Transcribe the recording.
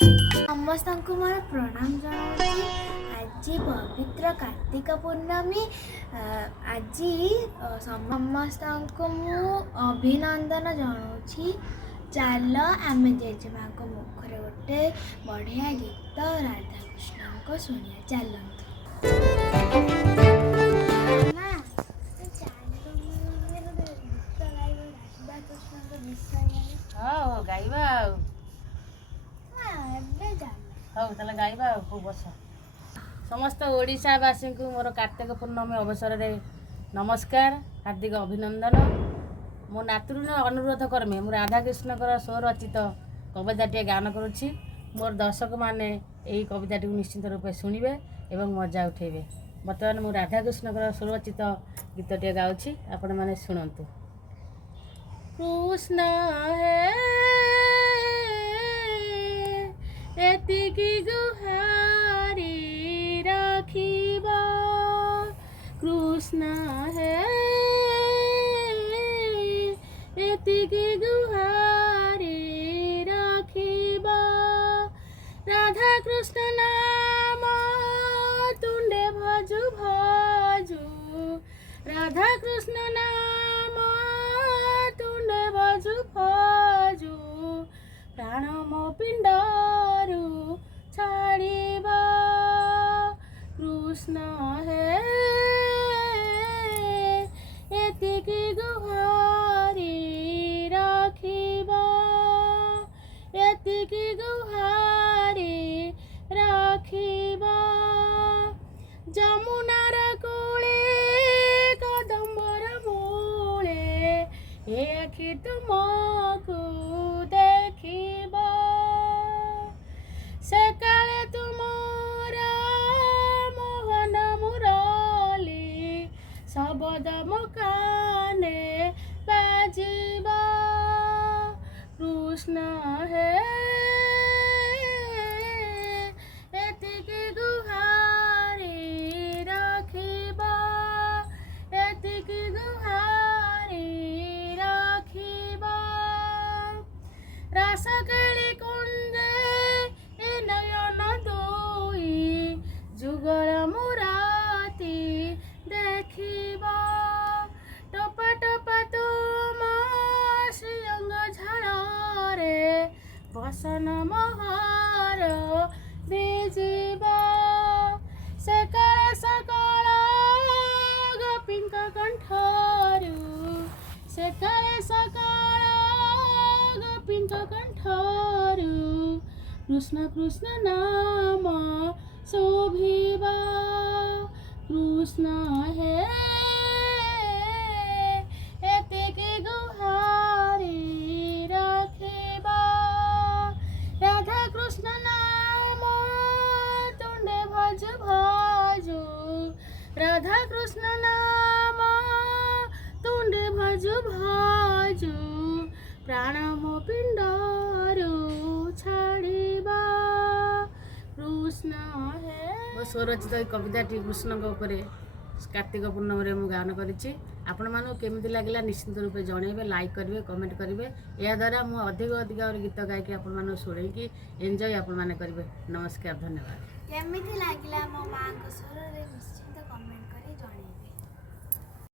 समस्त को मोर प्रणाम जनाऊँगी। आज पवित्र कार्तिक पूर्णमी। आज समस्त को मु अभिनंदन जनाऊँगी। चल आम जेजेमा मुखर गोटे बढ़िया गीत राधाकृष्ण को शुणिया चलते। हाँ गाइबा हौ ताले गाइबा खूब बस समस्त ओडिशावासी को मोर कार्तिक पूर्णमी अवसर में नमस्कार हार्दिक अभिनंदन। मो नातृण अनुरोध कर्मे मु राधाकृष्ण स्वरचित कविताटे गान करुच्ची। मोर दर्शक मैंने यही कविताटी निश्चित रूप शुणे और मजा उठेबे। बर्तमान मु राधाकृष्ण स्वरचित गीतटे गाँची आपण मैंने शुणु। कृष्ण है एतिकी गुहारी राखिबा, कृष्ण है एतिकी गुहारी राखिबा। राधा कृष्ण नाम तुंडे भजु भजु, राधा कृष्ण नाम तुंडे भजु भजु, प्राण मो पिंडरू छाड़िबा। कृष्ण है एतिकी गुहारी राखिबा, एतिकी गुहारी राखिबा। जमुनार कूले कदम्बर मूले ए आखि तुमको देखिबा। से काले तुमर मोहन मुरली शबद मो काने बाजिबा। कृष्ण है एतिकी गुहारी राखिबा, एतिकी गुहारी राखिबा। रास केली कुंजे ए नयन दुई, जुगल मुराती देखिबा। टपा टपा तुम श्रीअंग झाड़े बसन मोहर भिजिबा। सकाळ सकाळ गोपींक कंठरू, सकाळ सकाळ गोपींक कंठरू, कृष्ण कृष्ण नाम शोभिबा। कृष्ण है एतिकी गुहारी राखिबा। राधा कृष्ण नाम तुंडे भजु भजु, राधा कृष्ण नाम तुंडे भजु भजु, प्राण मो पिंडरू छाड़िबा। कृष्ण है मो स्वरचित कविताटी कृष्ण कार्तिक पूर्णमी मु गान करी। आपण मानू केमिति लागला निश्चित रूप जनइबे, लाइक करेंगे, कमेंट करेंगे। या द्वारा मु अधिक अधिक गीत गायकी आपण मानू शुणेकी एंजॉय आपण माने करेंगे। नमस्कार, धन्यवाद। केमिति लागला मो मां को स्वर रे